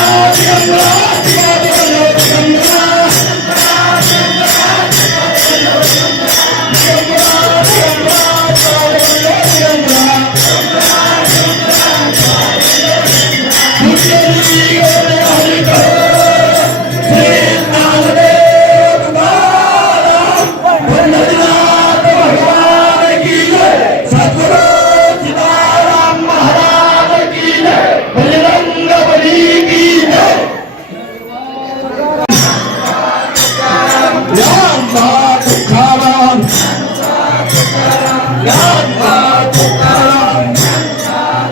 Lord, your Lord.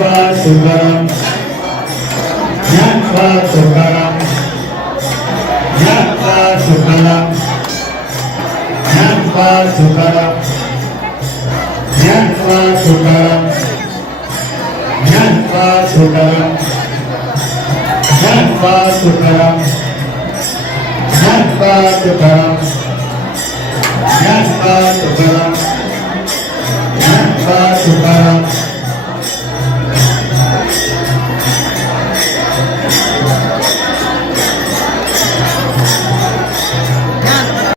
Tukaram, Nyatva Tukaram, Nyatva Tukaram, Nyatva Tukaram,